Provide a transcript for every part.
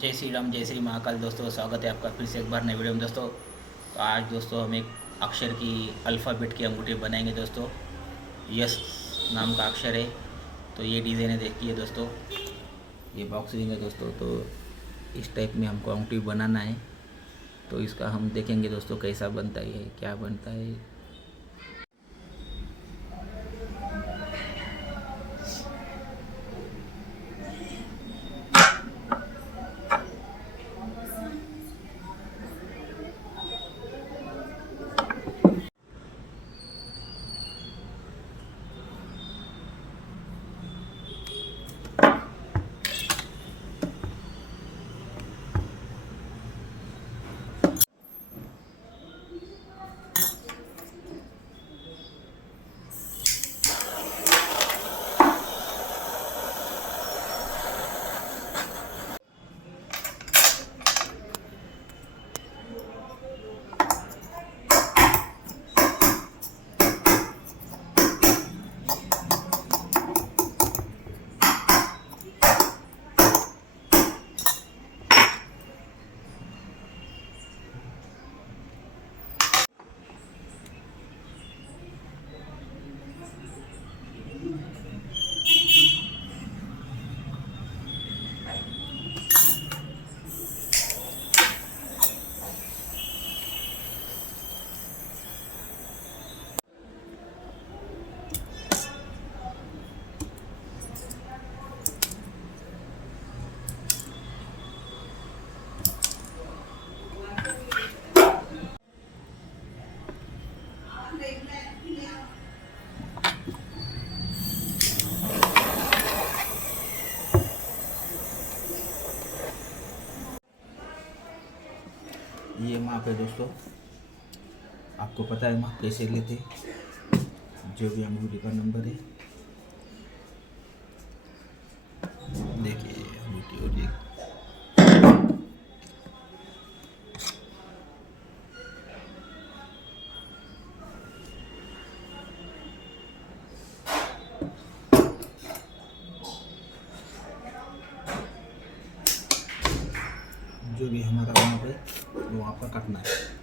जय श्री राम, जय श्री महाकाल। दोस्तों स्वागत है आपका फिर से एक बार नए वीडियो में। दोस्तों तो आज दोस्तों हम एक अक्षर की अल्फ़ाबेट की अंगूठी बनाएंगे। दोस्तों यस नाम का अक्षर है। तो ये डिज़ाइन है, देखिए दोस्तों, ये बॉक्सिंग है दोस्तों। तो इस टाइप में हमको अंगूठी बनाना है। तो इसका हम देखेंगे दोस्तों कैसा बनता है, क्या बनता है। ये माप है दोस्तों, आपको पता है माप कैसे लेते, जो भी अंगूठी का नंबर है। देखिए अंगूठी और ये जो भी हमारा माप है वो आपका काटना है।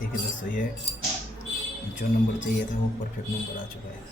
देखिए दोस्तों, ये जो नंबर चाहिए था वो परफेक्ट नंबर आ चुका है।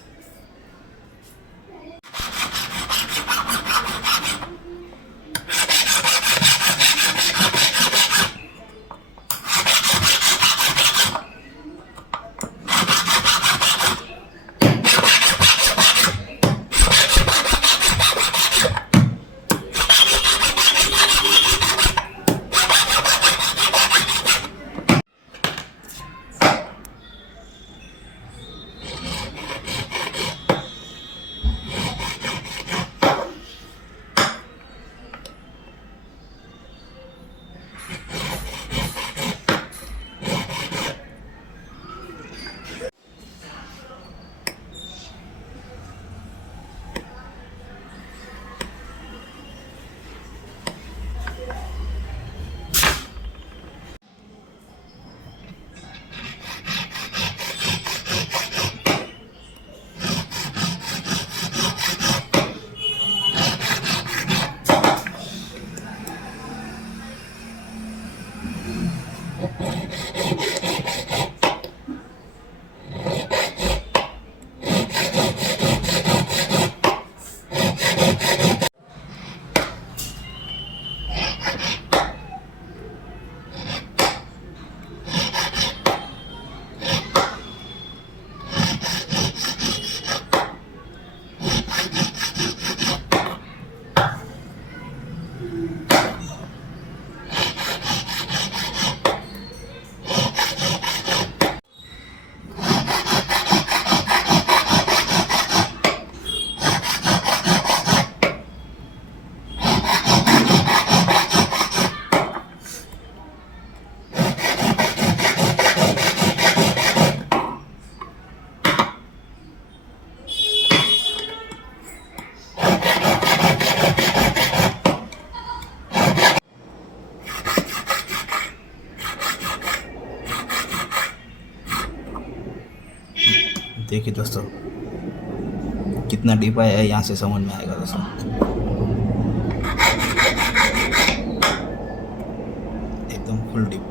देखिए दोस्तों, कितना डीप है, यहाँ से समझ में आएगा दोस्तों। एकदम फुल डीप।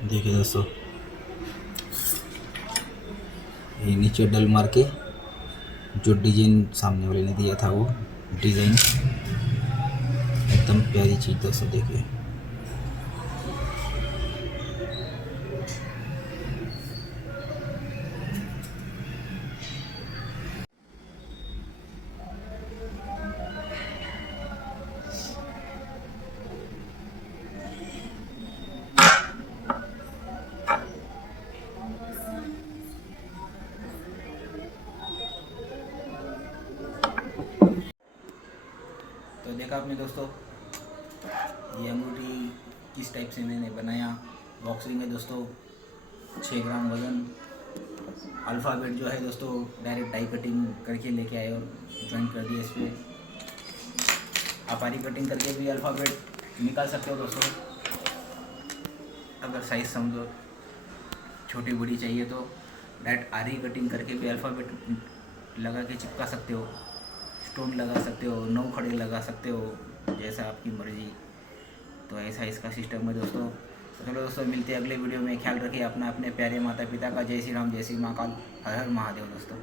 देखिए दोस्तों, ये नीचे डल मार के जो डिजाइन सामने वाले ने दिया था वो डिजाइन एकदम प्यारी चीज़ दोस्तों। देखिए तो देखा आपने दोस्तों, ये अंगूठी किस टाइप से मैंने बनाया। बॉक्स रिंग है दोस्तों, 6 ग्राम वज़न। अल्फ़ाबेट जो है दोस्तों डायरेक्ट डाई कटिंग करके लेके आए और ज्वाइन कर दिया इस पर। आप आरी कटिंग करके भी अल्फ़ाबेट निकाल सकते हो दोस्तों, अगर साइज़ समझो छोटी बड़ी चाहिए तो डायरेक्ट आरी कटिंग करके भी अल्फ़ाबेट लगा के चिपका सकते हो, स्टोन लगा सकते हो, 9 खड़े लगा सकते हो, जैसा आपकी मर्ज़ी। तो ऐसा इसका सिस्टम है दोस्तों। तो चलो दोस्तों, मिलते हैं अगले वीडियो में। ख्याल रखिए अपना, अपने प्यारे माता पिता का। जय श्री राम, जय श्री महाकाल, हर हर महादेव दोस्तों।